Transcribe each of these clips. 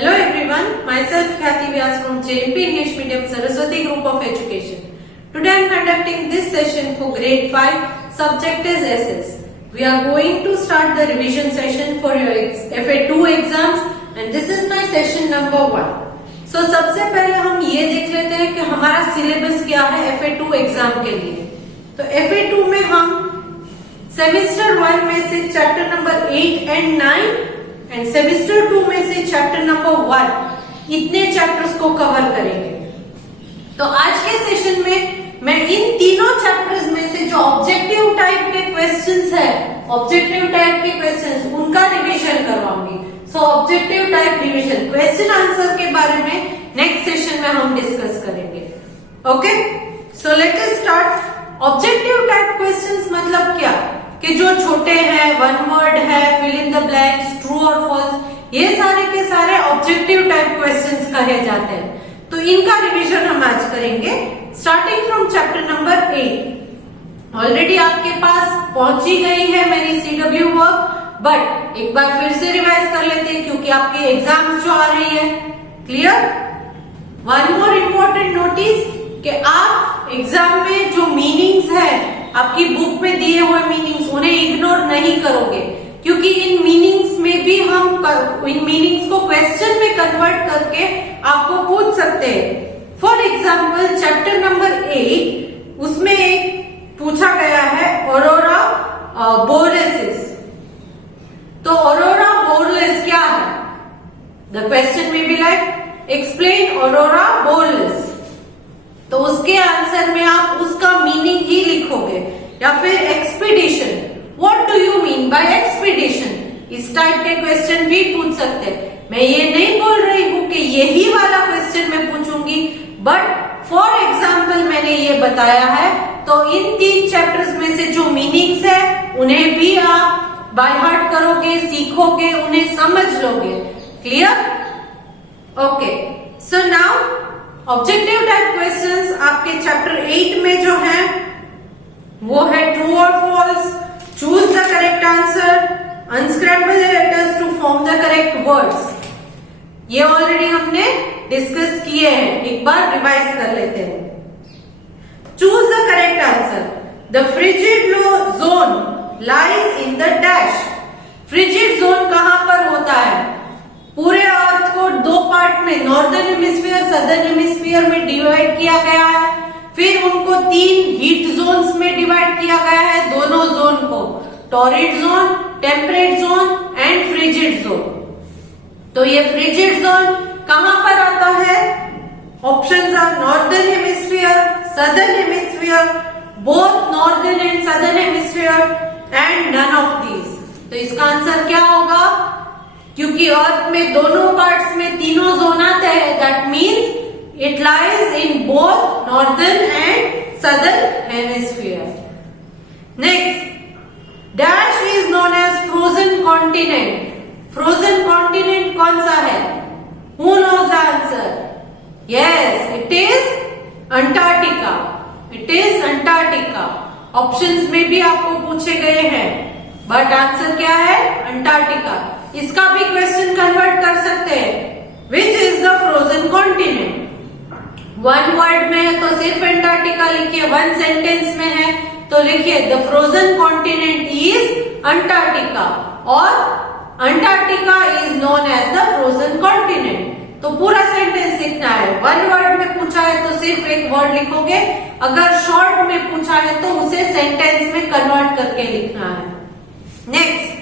Hello everyone, myself Khyati Vyas from JMP English Medium Saraswati Group of Education. Today I am conducting this session for grade 5, subject is SS. We are going to start the revision session for your FA2 exams and this is my session number 1. So सबसे पहले हम ये देख लेते हैं कि हमारा syllabus क्या है FA2 एग्जाम के लिए। तो FA2 में हम सेमेस्टर 1 में से chapter number 8 and 9 end semester 2 में से चैप्टर नंबर 1 इतने चैप्टर्स को कवर करेंगे। तो आज के सेशन में मैं इन तीनों चैप्टर्स में से जो ऑब्जेक्टिव टाइप के क्वेश्चंस है, ऑब्जेक्टिव टाइप के क्वेश्चंस उनका रिवीजन करवाऊंगी। So objective type revision, question answer के बारे में नेक्स्ट सेशन में हम डिस्कस करेंगे। Okay, so let us start. Objective type questions मतलब क्या कि जो छोटे हैं, वन वर्ड है, fill in the blanks, true और फॉल्स, ये सारे के सारे ऑब्जेक्टिव टाइप क्वेश्चंस कहे जाते हैं। तो इनका रिवीजन हम आज करेंगे starting from chapter number 8। Already आपके पास पहुंची गई है मेरी सीडब्ल्यू वर्क, बट एक बार फिर से रिवाइज कर लेते हैं क्योंकि आपके एग्जाम्स जो आ रही है। Clear? One more important notice कि आप एग्जाम में जो मीनिंग्स है, आपकी बुक में दिए हुए मीनिंग्स, उन्हें इग्नोर नहीं करोगे क्योंकि इन मीनिंग्स में भी हम इन मीनिंग्स को क्वेश्चन में कन्वर्ट करके आपको पूछ सकते हैं। फॉर एग्जाम्पल चैप्टर नंबर 8 उसमें एक पूछा गया है ऑरोरा बोरेसिस। तो ऑरोरा बोरेसिस क्या है? द क्वेश्चन में बी लाइक एक्सप्लेन ऑरोरा बोरेसिस। तो उसके आंसर में आप उसका मीनिंग ही लिखोगे। या फिर expedition, what do you mean by expedition, इस टाइप के क्वेश्चन भी पूछ सकते हैं। मैं ये नहीं बोल रही हूं कि यही वाला क्वेश्चन मैं पूछूंगी, बट फॉर एग्जाम्पल मैंने ये बताया है। तो इन 3 चैप्टर्स में से जो मीनिंग्स है उन्हें भी आप बाय हार्ट करोगे, सीखोगे, उन्हें समझ लोगे। Clear? Okay, so now objective type questions आपके चैप्टर 8 में जो है वो है ट्रू और false, choose the correct answer, unscramble the letters to form the correct words. ये ऑलरेडी हमने डिस्कस किए हैं, एक बार रिवाइज कर लेते हैं। Choose the correct answer. The frigid zone lies in the dash. Frigid zone कहां पर होता है? पूरे अर्थ को 2 पार्ट में, नॉर्दर्न हेमिस्फीयर, सदर्न हेमिस्फीयर में डिवाइड किया गया है। फिर उनको 3 हीट जोन्स में डिवाइड किया गया है, दोनों जोन को, torrid zone, temperate zone and frigid zone. तो ये फ्रिजिड जोन कहां पर आता है? Options are northern hemisphere, southern hemisphere, both northern and southern hemisphere and none of these. तो इसका आंसर क्या होगा? क्योंकि अर्थ में दोनों पार्ट्स में तीनों जोन आते हैं, that means it lies in both northern and southern hemisphere. Next, dash is known as frozen continent. Frozen continent कौन सा है? Who knows the answer? Yes, it is Antarctica. It is Antarctica. Options में भी आपको पूछे गए हैं, but answer क्या है? अंटार्कटिका। इसका भी क्वेश्चन कन्वर्ट कर सकते हैं। विच is the frozen continent? One word में है तो सिर्फ अंटार्कटिका लिखिए, 1 सेंटेंस में है तो लिखिए the frozen continent is Antarctica और Antarctica is known as the frozen continent. तो पूरा सेंटेंस लिखना है। 1 वर्ड में पूछा है तो सिर्फ एक वर्ड लिखोगे, अगर शॉर्ट में पूछा है तो उसे सेंटेंस में कन्वर्ट करके लिखना है। Next,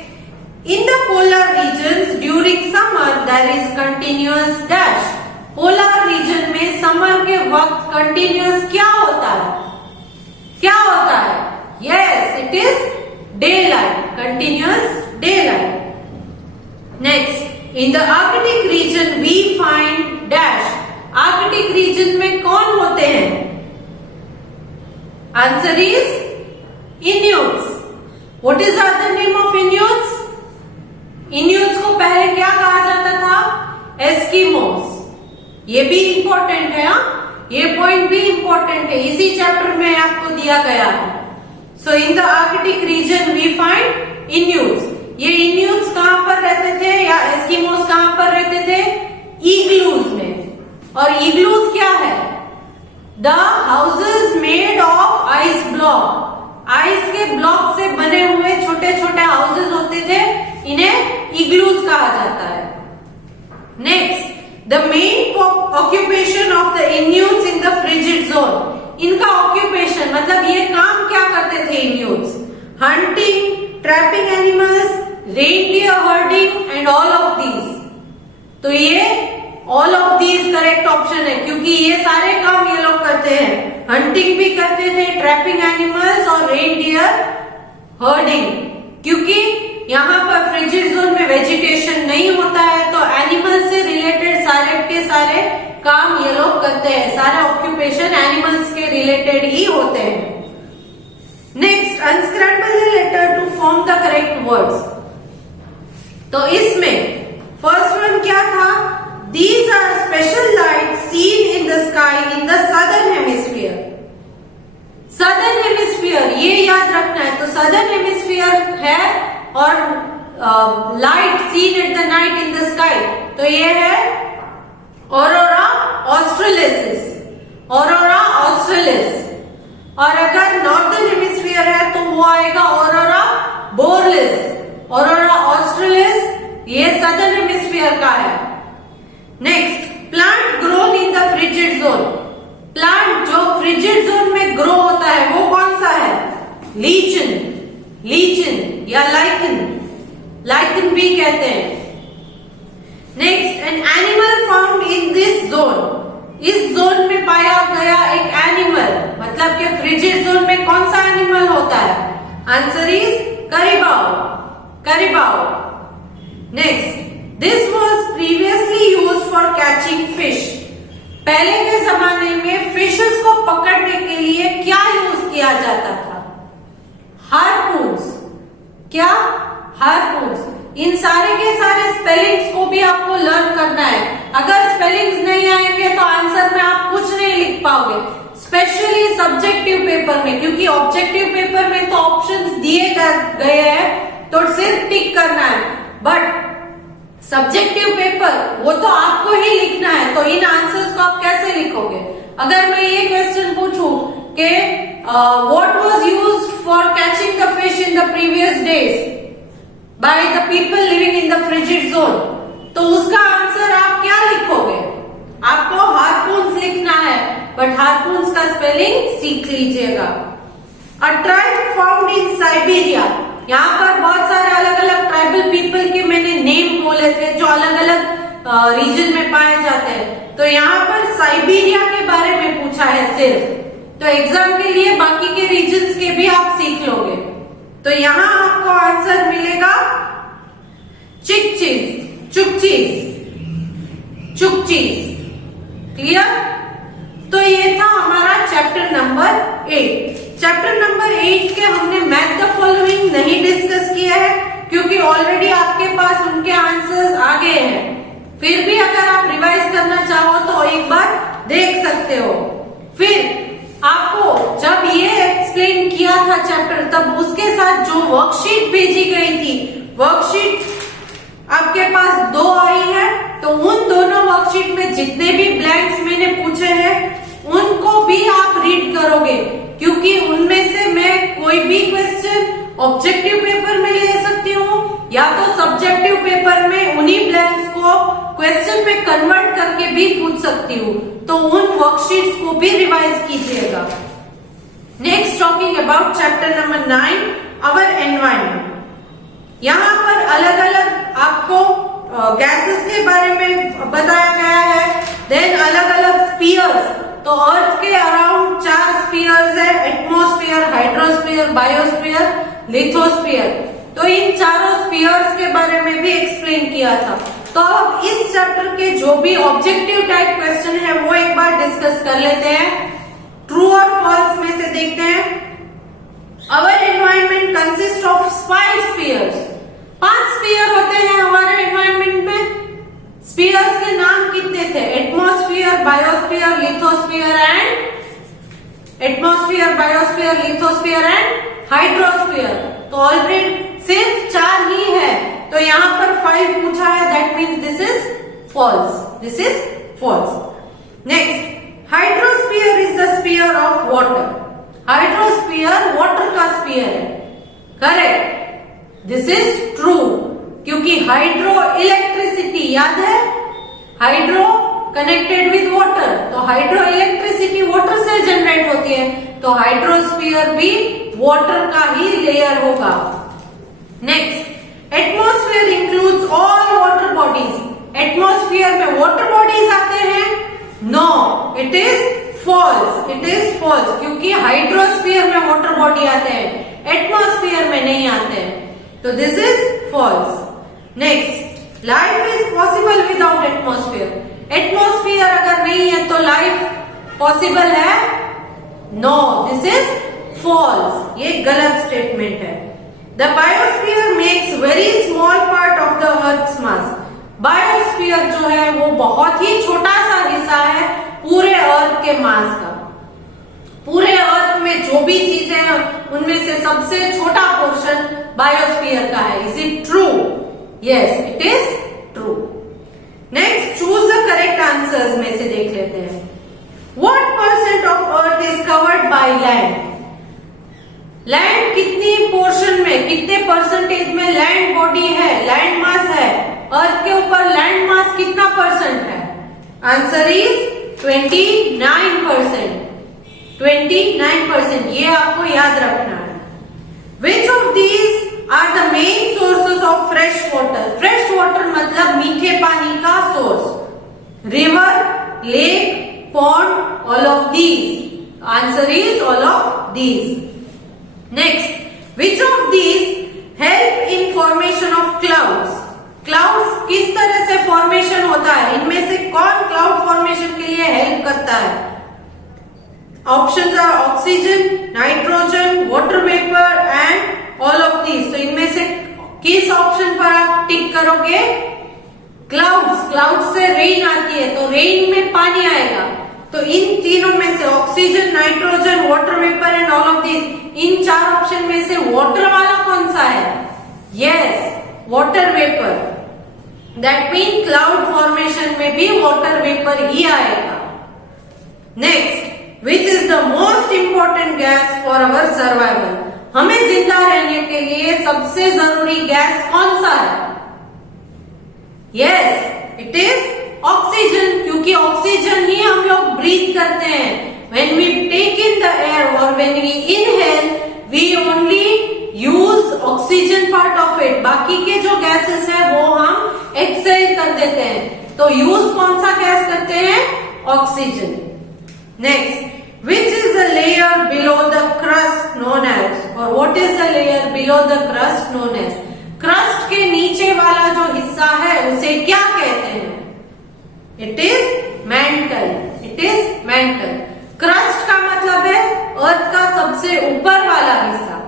in the polar regions during summer there is continuous dash। polar region में समर के वक्त continuous क्या होता है? क्या होता है? yes, it is daylight, continuous daylight। next, in the arctic region we find dash। arctic region में कौन होते हैं? answer is Inuits। what is the other name of Inuits? इन्यूट्स को पहले क्या कहा जाता था? एस्किमोस। ये भी इंपॉर्टेंट है, ये पॉइंट भी इंपॉर्टेंट है, इसी चैप्टर में आपको दिया गया है। So in the Arctic region we find Inuits. ये इन्यूट्स कहां पर रहते थे या एस्किमोस कहां पर रहते थे? इग्लूज में। और इग्लूज क्या है? The houses made of ice block, ice के ब्लॉक से बने हुए छोटे छोटे हाउसेज होते थे, इन्हें इग्लूज कहा जाता है। Next, the main occupation of the Inuits in the frigid zone, इनका ऑक्यूपेशन मतलब ये काम क्या करते थे Inuits? Hunting, trapping animals, reindeer herding and all of these. तो ये all of these correct option है, क्योंकि ये सारे काम ये लोग करते हैं। हंटिंग भी करते थे, ट्रैपिंग एनिमल्स और रेनडियर हर्डिंग। क्योंकि यहाँ पर फ्रिजिड जोन में वेजिटेशन नहीं होता है, तो एनिमल से रिलेटेड सारे के सारे काम ये लोग करते हैं, सारे ऑक्यूपेशन एनिमल्स के रिलेटेड ही होते हैं। Next, unscramble the letter to form the correct words. तो इसमें फर्स्ट वन क्या था? These are special lights seen in the sky in the southern hemisphere. Southern hemisphere ये याद रखना है। तो southern hemisphere है और light seen at the night in the sky, तो ये है ऑरोरा ऑस्ट्रेलिस, ऑरोरा ऑस्ट्रेलिस। और अगर नॉर्दर्न हेमिस्फीयर है तो वो आएगा ऑरोरा बोरलिस। ऑरोरा ऑस्ट्रेलिस ये सदर्न हेमिस्फीयर का है। Next, plant grown in the frigid zone, plant जो फ्रिजिड जोन में ग्रो होता है वो कौन सा है? लीचन, लीचन या लाइकन, लाइकन भी कहते हैं। Next, an animal found in this zone, इस जोन में पाया गया एक एनिमल, मतलब कि फ्रिजिड जोन में कौन सा एनिमल होता है? Answer is caribou, caribou. Next, this was previously use for catching fish, पहले के जमाने में फिशेस को पकड़ने के लिए क्या यूज किया जाता था? हार्पून्स। क्या? हार्पून्स। इन सारे के सारे स्पेलिंग्स को भी आपको लर्न करना है। अगर स्पेलिंग्स नहीं आएंगे तो आंसर में आप कुछ नहीं लिख पाओगे, स्पेशली सब्जेक्टिव पेपर में, क्योंकि ऑब्जेक्टिव पेपर में तो ऑप्शंस दिए गए हैं तो सिर्फ टिक करना है, बट सब्जेक्टिव पेपर वो तो आपको ही लिखना है। तो इन आंसर्स को आप कैसे लिखोगे? अगर मैं ये क्वेश्चन पूछूं कि what was used for catching the fish in the previous days by the people living in the frigid zone, तो उसका आंसर आप क्या लिखोगे? आपको हार्पून्स लिखना है, बट हार्पून्स का स्पेलिंग सीख लीजिएगा। अ ट्राइब फाउंड इन साइबेरिया, यहाँ पर बहुत सारे अलग अलग ट्राइबल पीपल के मैंने नेम बोले थे जो अलग अलग रीजन में पाए जाते हैं। तो यहाँ पर साइबेरिया के बारे में पूछा है सिर्फ, तो एग्जाम के लिए बाकी के रीजन्स के भी आप सीख लोगे। तो यहाँ आपको आंसर मिलेगा चिकचीज, चुकचीज, चुकचीज। क्लियर? तो ये था हमारा चैप्टर नंबर 8। चैप्टर नंबर 8 के हमने मैथ द फॉलोइंग नहीं डिस्कस किया है, क्योंकि ऑलरेडी आपके पास उनके आंसर्स आ गए हैं। फिर भी अगर आप रिवाइज करना चाहो तो एक बार देख सकते हो। फिर आपको जब ये एक्सप्लेन किया था चैप्टर, तब उसके साथ जो वर्कशीट भेजी गई थी, वर्कशीट आपके पास 2 आई है, तो उन दोनों वर्कशीट में जितने भी ब्लैंक्स मैंने पूछे हैं उनको भी आप रीड करोगे, क्योंकि उनमें से मैं कोई भी क्वेश्चन ऑब्जेक्टिव पेपर में ले सकती हूँ या तो सब्जेक्टिव पेपर में उन्हीं ब्लैंक्स को क्वेश्चन में कन्वर्ट करके भी पूछ सकती हूँ। तो उन वर्कशीट्स को भी रिवाइज कीजिएगा। Next, talking about chapter number 9, our environment. यहाँ पर अलग अलग आपको गैसेस के बारे में बताया गया है, देन अलग अलग स्पीयर्स। तो अर्थ के अराउंड 4 स्पीयर्स है, एटमॉस्फेयर, हाइड्रोस्फीयर, बायोस्फीयर, लिथोस्फीयर। तो इन चारों स्पीयर्स के बारे में भी एक्सप्लेन किया था। तो अब इस चैप्टर के जो भी ऑब्जेक्टिव टाइप क्वेश्चन है वो एक बार डिस्कस कर लेते हैं। ट्रू और फॉल्स में से देखते हैं। Our environment consist of 5 spheres. 5 sphere होते हैं हमारे एनवायरनमेंट में। स्पीयर्स के नाम कितने थे? Atmosphere, biosphere, lithosphere and atmosphere, biosphere, lithosphere and hydrosphere. तो ऑलरेडी सिर्फ 4 ही है, तो यहाँ पर 5 पूछा है, that means this is false. This is false. Next, hydrosphere is the sphere of water. Hydrosphere water का sphere है. Correct. This is true. क्योंकि हाइड्रो इलेक्ट्रिसिटी याद है, हाइड्रो कनेक्टेड विद वाटर, तो हाइड्रो इलेक्ट्रिसिटी वाटर से generate होती है, तो हाइड्रोस्फीयर भी वाटर का ही लेयर होगा. Next, atmosphere includes all water bodies. Atmosphere में वाटर बॉडीज आते हैं? No, it is false. It is false क्योंकि हाइड्रोस्फीयर में वाटर बॉडी आते हैं, एटमॉस्फेयर में नहीं आते हैं, तो this is false. Next, life is possible without atmosphere. Atmosphere अगर नहीं है तो लाइफ पॉसिबल है? No, this is false. ये गलत स्टेटमेंट है. The biosphere makes very small part of the earth's mass. Biosphere जो है वो बहुत ही छोटा सा हिस्सा है पूरे अर्थ के मास का. पूरे अर्थ में जो भी चीजें हैं उनमें से सबसे छोटा पोर्शन बायोस्फीयर का है. Is it true? Yes, it is true. Next, choose the correct answers में से देख लेते हैं. What percent of earth is covered by land? Land कितनी पोर्शन में, कितने परसेंटेज में लैंड बॉडी है, लैंड मास है? अर्थ के ऊपर लैंड मास कितना परसेंट है? Answer is 29%. 29%. ये आपको याद रखना है. Which of these are the main sources of fresh water? Fresh water मतलब मीठे पानी का source. River, lake, pond, all of these. Answer is all of these. Next, which of these help in formation of clouds? Clouds किस तरह से formation होता है? इनमें से कौन क्लाउड फॉर्मेशन के लिए हेल्प करता है? Options are oxygen, nitrogen, water vapour and all of these. तो इनमें से किस ऑप्शन पर आप टिक करोगे? क्लाउड्स. क्लाउड से रेन आती है, तो रेन में पानी आएगा. तो इन तीनों में से oxygen, nitrogen, water vapour and all of these, इन चार ऑप्शन में से वाटर वाला कौन सा है? Yes, water vapour. That mean cloud formation में भी वाटर वेपर ही आएगा. Next, which is the most important gas for our survival? हमें जिंदा रहने के लिए सबसे जरूरी गैस कौन सा है? Yes, it is oxygen. क्योंकि ऑक्सीजन ही हम लोग ब्रीथ करते हैं. When we take in the air और when we inhale, we only use oxygen part of it. बाकी के जो गैसेस है वो हम एक्सहेल कर देते हैं. तो यूज कौन सा गैस करते हैं? Oxygen. Next, which is the layer below the crust known as? और what is the layer below the crust known as? crust के नीचे वाला जो हिस्सा है उसे क्या कहते हैं? It is mantle. It is mantle. crust का मतलब है अर्थ का सबसे ऊपर वाला हिस्सा.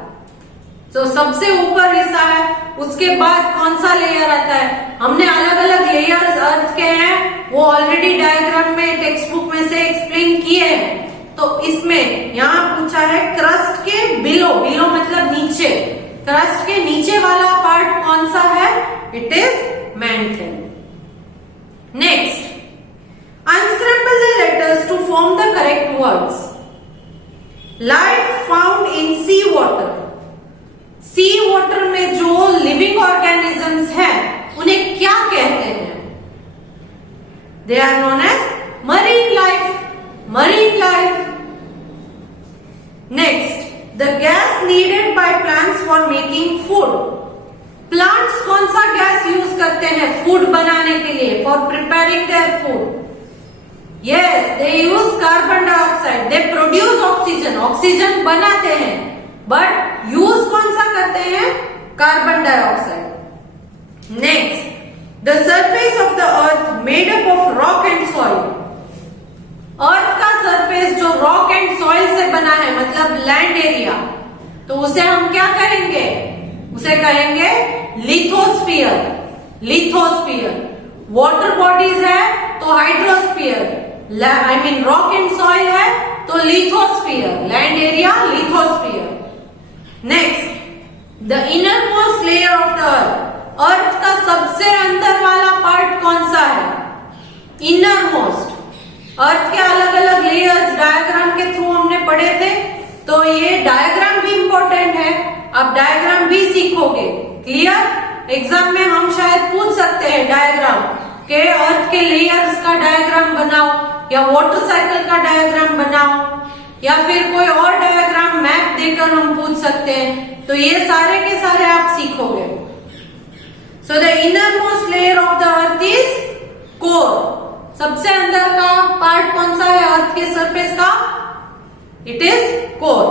तो सबसे ऊपर हिस्सा है, उसके बाद कौन सा लेयर आता है? हमने अलग अलग लेयर्स अर्थ के हैं, वो ऑलरेडी डायग्राम में टेक्स्ट बुक में से एक्सप्लेन किए हैं. तो इसमें यहां पूछा है क्रस्ट के बिलो. बिलो मतलब नीचे. क्रस्ट के नीचे वाला पार्ट कौन सा है? It is mantle. Next, unscramble the letters to form the correct words. Life found in sea water. Sea water में जो लिविंग ऑर्गेनिजम्स हैं उन्हें क्या कहते हैं? They are known as marine life. Marine life. Next, the gas needed by plants for making food. Plants कौन सा gas use करते हैं फूड बनाने के लिए? For preparing their food. Yes, they use carbon dioxide. They produce oxygen. Oxygen बनाते हैं, but use कौन सा करते हैं? Carbon dioxide. Next, the surface of the earth made up of rock and soil. Earth का सरफेस जो rock and soil से बना है, मतलब लैंड एरिया, तो उसे हम क्या कहेंगे? उसे कहेंगे लिथोस्फीयर. लिथोस्फीयर. वाटर बॉडीज है तो hydrosphere. I mean rock and soil है तो lithosphere. Land area lithosphere. Next, the innermost layer of the earth. Earth का सबसे अंदर वाला पार्ट कौन सा है? Inner most. अर्थ के अलग अलग लेयर्स डायग्राम के थ्रू हमने पढ़े थे, तो ये डायग्राम भी इंपॉर्टेंट है, आप डायग्राम भी सीखोगे। क्लियर? एग्जाम में हम शायद पूछ सकते हैं डायग्राम के, अर्थ के लेयर्स का डायग्राम बनाओ, या वाटर साइकिल का डायग्राम बनाओ, या फिर कोई और डायग्राम मैप देकर हम पूछ सकते हैं। तो ये सारे के सारे आप सीखोगे। So the innermost layer of the earth is core. सबसे अंदर का पार्ट कौन सा है अर्थ के सरफेस का? It is core.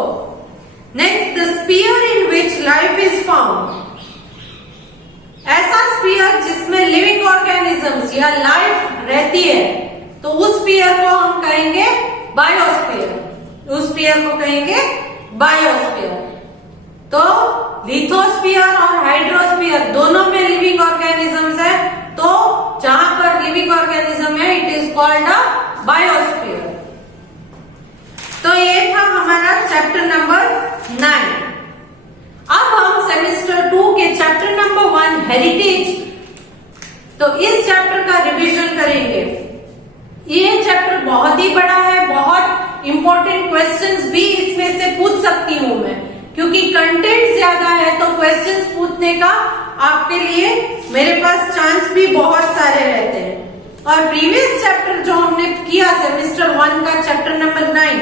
Next, the sphere in which life is found. ऐसा स्फीयर जिसमें लिविंग ऑर्गेनिजम्स या लाइफ रहती है, तो उस स्फीयर को हम कहेंगे बायोस्फीयर। उस स्फीयर को कहेंगे बायोस्फीयर। तो लिथोस्फीयर और हाइड्रोस्फीयर दोनों में लिविंग ऑर्गेनिजम्स है, तो जहां पर लिविंग ऑर्गेनिज्म है it is called a biosphere. तो ये था हमारा चैप्टर नंबर 9। अब हम सेमेस्टर 2 के चैप्टर नंबर 1 हेरिटेज, तो इस चैप्टर का रिवीजन करेंगे। ये चैप्टर बहुत ही बड़ा है, बहुत इंपॉर्टेंट क्वेश्चंस भी इसमें से पूछ सकती हूं मैं, क्योंकि कंटेंट ज्यादा है, तो क्वेश्चंस पूछने का आपके लिए मेरे पास चांस भी बहुत सारे रहते हैं। और प्रीवियस चैप्टर जो हमने किया सेमेस्टर 1 का चैप्टर नंबर 9,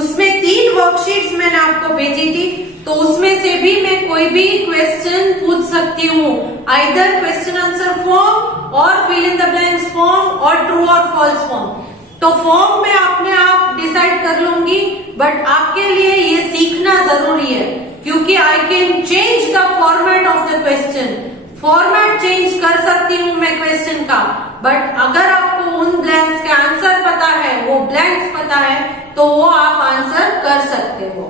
उसमें 3 वर्कशीट्स मैंने आपको भेजी थी, तो उसमें से भी मैं कोई भी क्वेश्चन पूछ सकती हूँ, आइदर क्वेश्चन आंसर फॉर्म और fill in the blanks form और ट्रू और फॉल्स फॉर्म। तो फॉर्म में अपने आप डिसाइड कर लूंगी, बट आपके लिए ये सीखना जरूरी है, क्योंकि I can change the format of the question. Format change कर सकती हूँ मैं क्वेश्चन का, बट अगर आपको उन ब्लैंक्स के आंसर पता है, वो ब्लैंक्स पता है, तो वो आप आंसर कर सकते हो।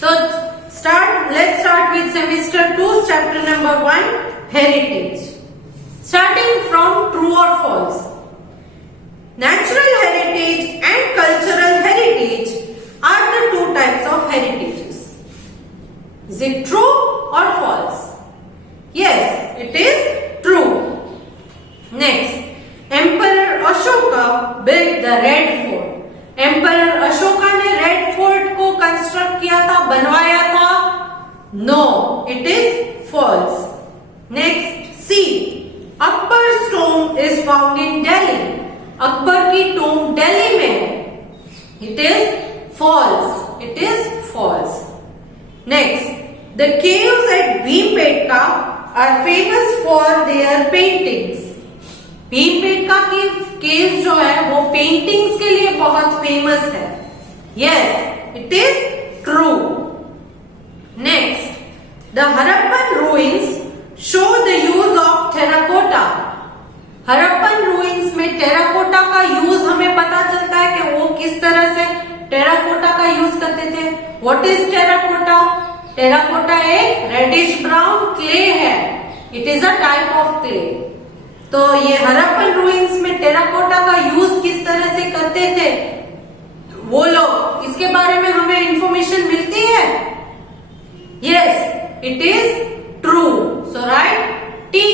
तो let's start with semester 2 chapter number 1 heritage. Starting from true or false. Natural heritage and cultural heritage are the two types of heritages. Is it true or false? Yes, it is true. Next, Emperor Ashoka built the Red Fort. Emperor Ashoka ने red fort को construct किया था, बनवाया था? No, it is false. Next, C, Akbar tomb is found in Delhi. Akbar की tomb Delhi में है। It is false. It is false. Next, the caves at Bhimbetka are famous for their paintings. Bhimbetka की केव जो है वो पेंटिंग्स के लिए बहुत फेमस है। Yes, it is true. Next, the Harappan ruins show the use of terracotta. Harappan ruins में terracotta का यूज हमें पता चलता है कि वो किस तरह से टेराकोटा का यूज करते थे। What is terracotta? टेराकोटा एक रेडिश ब्राउन क्ले है। It is a type of clay. तो ये हड़प्पन रूइंस में टेराकोटा का यूज किस तरह से करते थे वो लोग, इसके बारे में हमें इंफॉर्मेशन मिलती है। Yes, it is true. So right T.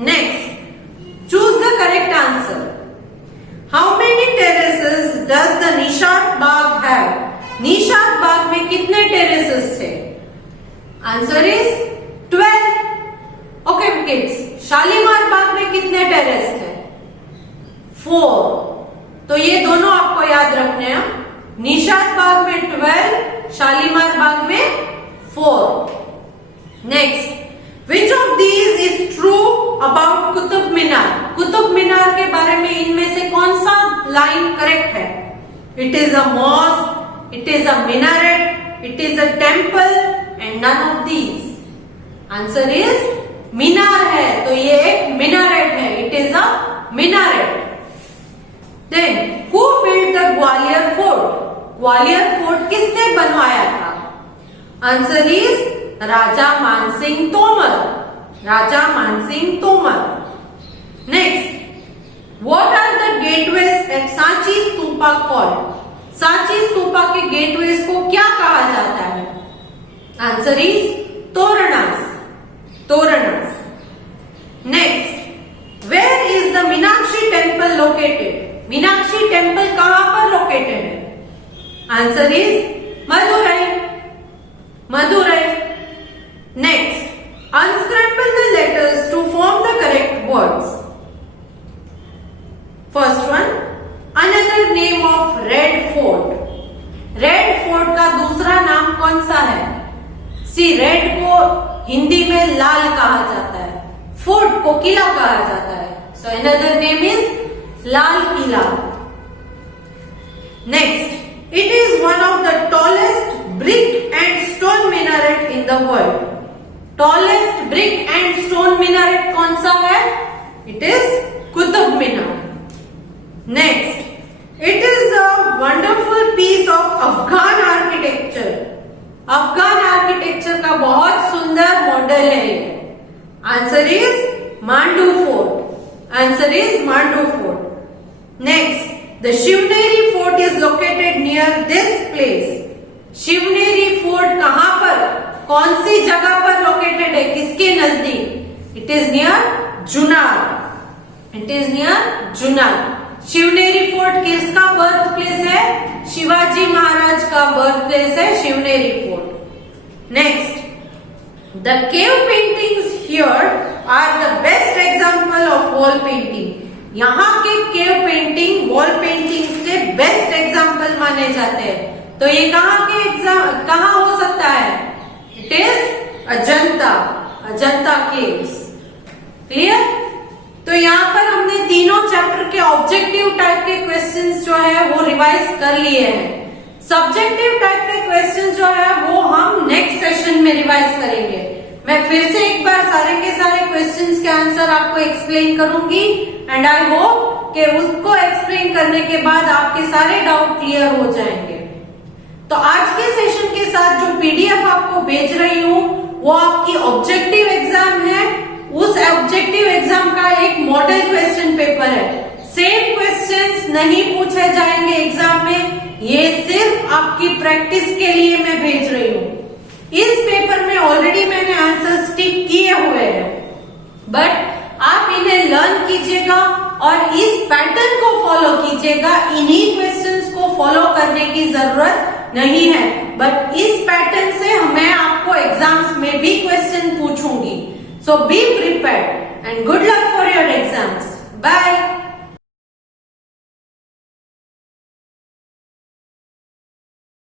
Next, choose the correct answer. How many terraces does the Nishat Bagh have? Nishat Bagh में कितने टेरेसेस थे? Answer is 12। Okay kids, Shalimar Bagh में कितने टेरेस थे? 4। तो ये दोनों आपको याद रखने हैं। निशात बाग में 12, शालीमार बाग में 4। Next, which of these is true about Qutub Minar? Qutub Minar के बारे में इनमें से कौन सा लाइन करेक्ट है? It is a mosque, it is a minaret, it is a temple and none of these. Answer is minar है, तो ये एक minaret है। It is a minaret। Then, who build the Gwalior fort? Gwalior fort किसने बनवाया था? Answer is Raja Mansingh Tomar. Raja Mansingh Tomar. Next, what are the gateways at Sanchi stupa called? Sanchi stupa के gateways को क्या कहा जाता है? Answer is toranas. Toranas. Next, where the Meenakshi temple located? Meenakshi temple कहां पर लोकेटेड है? Answer is Madurai, Madurai. Next, unscramble the letters to form the correct words. First one, another name of Red Fort. Red fort का दूसरा नाम कौन सा है? सी, रेड को हिंदी में लाल कहा जाता है, फोर्ट को किला कहा जाता है। So another name is Lal Qila. Next, it is one of the tallest brick and stone minaret in the world. Tallest brick and stone minaret कौन सा है? It is Qutub Minar. Next, it is a wonderful piece of Afghan architecture. Afghan architecture का बहुत सुंदर model है ये। Answer is Mandu fort, answer is Mandu fort. Next, the Shivneri fort is located near this place. Shivneri fort कहां पर, कौन सी जगह पर लोकेटेड है, किसके नजदीक? It is near Junnar, it is near Junnar. Shivneri fort किसका बर्थ प्लेस है? शिवाजी महाराज का बर्थ प्लेस है Shivneri fort. Next, the cave paintings here are the best example of wall painting. यहाँ के केव पेंटिंग वॉल पेंटिंग्स के बेस्ट एग्जाम्पल माने जाते हैं। तो ये कहाँ हो सकता है? It is Ajanta, Ajanta caves. Clear? तो यहाँ पर हमने तीनों चैप्टर के ऑब्जेक्टिव टाइप के क्वेश्चंस जो है वो रिवाइज कर लिए हैं। सब्जेक्टिव टाइप के क्वेश्चंस जो है वो हम नेक्स्ट सेशन में रिवाइज करेंगे। मैं फिर से एक बार सारे के सारे क्वेश्चंस के आंसर आपको एक्सप्लेन करूंगी एंड आई होप कि उसको एक्सप्लेन करने के बाद आपके सारे डाउट क्लियर हो जाएंगे। तो आज के सेशन के साथ जो पीडीएफ आपको भेज रही हूँ वो आपकी ऑब्जेक्टिव एग्जाम है। उस ऑब्जेक्टिव एग्जाम का एक मॉडल क्वेश्चन पेपर है। सेम क्वेश्चंस नहीं पूछे जाएंगे एग्जाम में, ये सिर्फ आपकी प्रैक्टिस के लिए मैं भेज रही हूँ। इस पेपर में ऑलरेडी मैंने आंसर टिक किए हुए हैं, बट आप इन्हें लर्न कीजिएगा और इस पैटर्न को फॉलो कीजिएगा। इन्हीं क्वेश्चंस को फॉलो करने की जरूरत नहीं है, बट इस पैटर्न से मैं आपको एग्जाम्स में भी क्वेश्चन पूछूंगी। So be prepared and good luck for your exams. Bye.